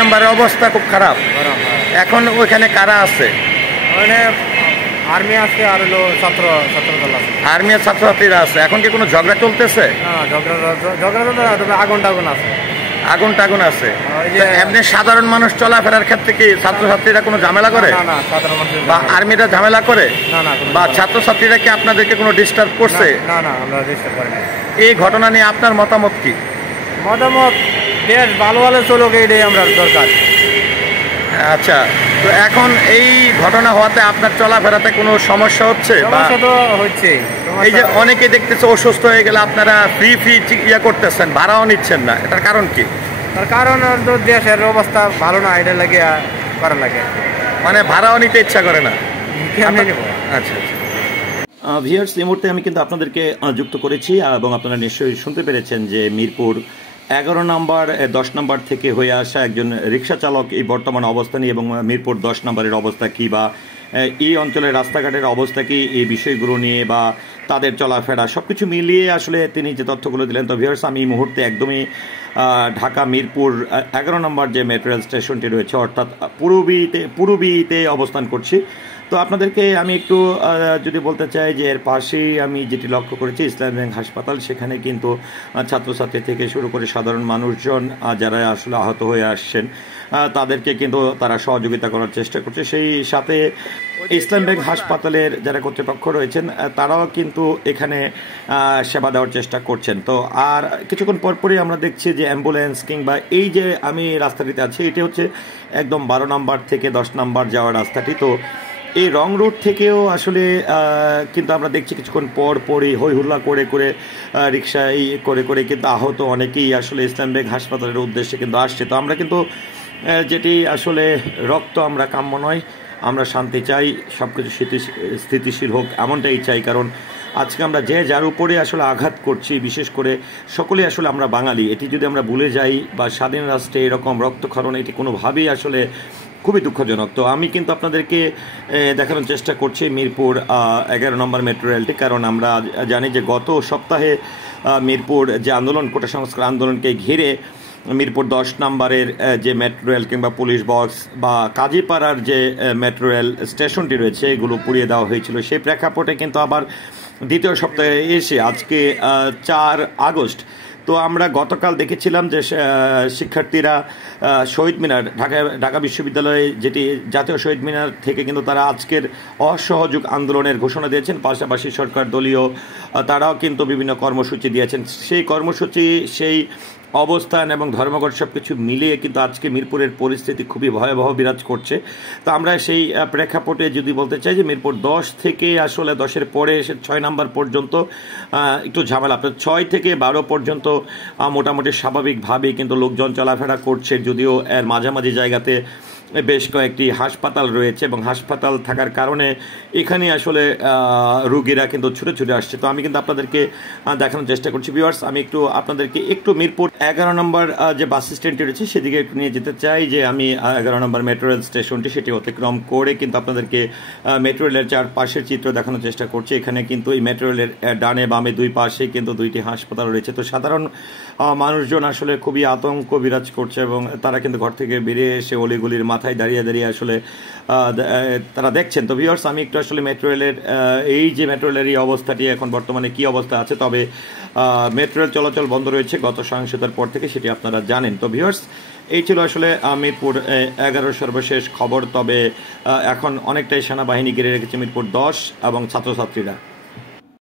নম্বরের অবস্থা খুব খারাপ। এখন ওইখানে কারা আছে? ওখানে আর্মি আছে আর হলো ছাত্রদল আছে। আর্মি আর ছাত্রছাত্রীরা আছে। এখন কি কোনো ঝগড়া চলতেছে? না, ঝগড়া চলতে না, তবে আগুন টাগুন আছে। আগুন টাগুন আছে। এমনি সাধারণ মানুষ চলাফেরার ক্ষেত্রে কি ছাত্রছাত্রীরা কোনো ঝামেলা করে? না, সাধারণ মানুষ বা আর্মিরা ঝামেলা করে? না। বা ছাত্রছাত্রীরা কি আপনাদেরকে কোনো ডিস্টার্ব করছে? না, আমরা ডিস্টার্ব করি না। এই ঘটনা নিয়ে আপনার মতামত কি? মতামত বেশ ভালো চলুক, এটাই আমরা দরকার। আচ্ছা, তো এখন এই ঘটনা হওয়াতে আপনার চলাফেরাতে কোনো সমস্যা হচ্ছে? সমস্যা তো হচ্ছে। এই যে অনেকে দেখতেছে অসুস্থ হয়ে গেলে আপনারা ফ্রি ইয়ে করতেছেন, ভাড়াও নিচ্ছেন না, এটার কারণ কি? তার কারণ দেশের অবস্থা ভালো না, এটা লাগে করা লাগে, মানে ভাড়াও নিতে ইচ্ছা করে না। আচ্ছা। ভিউয়ার্স, এই মুহূর্তে আমি কিন্তু আপনাদেরকে যুক্ত করেছি এবং আপনারা নিশ্চয়ই শুনতে পেরেছেন যে মিরপুর 11 নম্বর 10 নম্বর থেকে হয়ে আসা একজন রিক্সা চালক এই বর্তমান অবস্থানে এবং মিরপুর 10 নম্বরের অবস্থা কী বা এই অঞ্চলের রাস্তাঘাটের অবস্থা কী, এই বিষয়গুলো নিয়ে বা তাদের চলাফেরা সব কিছু মিলিয়ে আসলে তিনি যে তথ্যগুলো দিলেন। তো ভিউয়ার্স, আমি এই মুহূর্তে একদমই ঢাকা মিরপুর 11 নম্বর যে মেট্রো রেল স্টেশনটি রয়েছে অর্থাৎ পূর্বীতে অবস্থান করছি। তো আপনাদেরকে আমি একটু যদি বলতে চাই যে এর পাশেই আমি যেটি লক্ষ্য করেছি ইসলামী ব্যাংক হাসপাতাল, সেখানে কিন্তু ছাত্রছাত্রী থেকে শুরু করে সাধারণ মানুষজন যারা আসলে আহত হয়ে আসছেন তাদেরকে কিন্তু তারা সহযোগিতা করার চেষ্টা করছে। সেই সাথে ইসলামী ব্যাংক হাসপাতালের যারা কর্তৃপক্ষ রয়েছেন তারাও কিন্তু এখানে সেবা দেওয়ার চেষ্টা করছেন। তো আর কিছুক্ষণ পরপরই আমরা দেখছি যে অ্যাম্বুলেন্স কিংবা এই যে আমি রাস্তাটিতে আছি এটি হচ্ছে একদম 12 নম্বর থেকে 10 নম্বর যাওয়ার রাস্তাটি। তো এই রং রোড থেকেও আসলে কিন্তু আমরা দেখছি কিছুক্ষণ পরই হই হুল্লা করে রিক্সায় করে কিন্তু আহত অনেকেই আসলে ইসলাম ব্যাংক হাসপাতালের উদ্দেশ্যে কিন্তু আসছে। তো আমরা কিন্তু যেটি আসলে রক্ত আমরা কাম্য নয়, আমরা শান্তি চাই, সব কিছু স্থিতিশীল হোক এমনটাই চাই। কারণ আজকে আমরা যে যার উপরে আসলে আঘাত করছি, বিশেষ করে সকলেই আসলে আমরা বাঙালি, এটি যদি আমরা ভুলে যাই বা স্বাধীন রাষ্ট্রে এরকম রক্তক্ষরণ এটি কোনোভাবেই আসলে খুবই দুঃখজনক। তো আমি কিন্তু আপনাদেরকে দেখানোর চেষ্টা করছি মিরপুর 11 নম্বর মেট্রো রেলটি, কারণ আমরা জানি যে গত সপ্তাহে মিরপুর যে আন্দোলন, কোটা সংস্কার আন্দোলনকে ঘিরে মিরপুর 10 নম্বরের যে মেট্রো রেল কিংবা পুলিশ বক্স বা কাজীপাড়ার যে মেট্রো রেল স্টেশনটি রয়েছে এগুলো পুড়িয়ে দেওয়া হয়েছিল। সেই প্রেক্ষাপটে কিন্তু আবার দ্বিতীয় সপ্তাহে এসে আজকে 4 আগস্ট, তো আমরা গতকাল দেখেছিলাম যে শিক্ষার্থীরা শহীদ মিনার ঢাকা বিশ্ববিদ্যালয়ে যেটি জাতীয় শহীদ মিনার থেকে কিন্তু তারা আজকের অসহযোগ আন্দোলনের ঘোষণা দিয়েছেন। পাশাপাশি সরকার দলীয় তারাও কিন্তু বিভিন্ন কর্মসূচি দিয়েছেন। সেই কর্মসূচি, সেই অবস্থান এবং ধর্মঘট সব কিছু মিলিয়ে কিন্তু আজকে মিরপুরের পরিস্থিতি খুবই ভয়াবহ বিরাজ করছে। তো আমরা সেই প্রেক্ষাপটে যদি বলতে চাই যে মিরপুর 10 থেকে আসলে 10-এর পরে এসে 6 নম্বর পর্যন্ত একটু ঝামেলা, আপনার 6 থেকে 12 পর্যন্ত মোটামুটি স্বাভাবিকভাবেই কিন্তু লোকজন চলাফেরা করছে, যদিও এর মাঝামাঝি জায়গাতে বেশ কয়েকটি হাসপাতাল রয়েছে এবং হাসপাতাল থাকার কারণে এখানে আসলে রোগীরা কিন্তু ছুটে আসছে। তো আমি কিন্তু আপনাদেরকে দেখানোর চেষ্টা করছি। ভিউয়ার্স, আমি আপনাদেরকে একটু মিরপুর 11 নম্বর যে বাস স্ট্যান্ডটি রয়েছে সেদিকে একটু নিয়ে যেতে চাই। যে আমি 11 নম্বর মেট্রো রেল স্টেশনটি সেটি অতিক্রম করে কিন্তু আপনাদেরকে মেট্রো রেলের চারপাশের চিত্র দেখানোর চেষ্টা করছি। এখানে কিন্তু এই মেট্রো রেলের ডানে বামে দুই পাশে কিন্তু দুইটি হাসপাতাল রয়েছে। তো সাধারণ মানুষজন আসলে খুবই আতঙ্ক বিরাজ করছে এবং তারা কিন্তু ঘর থেকে বেরিয়ে এসে অলিগুলির মাথায় দাঁড়িয়ে আসলে তারা দেখছেন। তো ভিউয়ার্স, আমি একটু আসলে মেট্রো রেলের এই যে মেট্রো রেলের এই অবস্থাটি এখন বর্তমানে কি অবস্থা আছে, তবে মেট্রো রেল চলাচল বন্ধ রয়েছে গত সহিংসতার পর থেকে, সেটি আপনারা জানেন। তো ভিউয়ার্স, এই ছিল আসলে মিরপুর 11 সর্বশেষ খবর। তবে এখন অনেকটাই সেনাবাহিনী ঘিরে রেখেছে মিরপুর 10 এবং ছাত্রছাত্রীরা।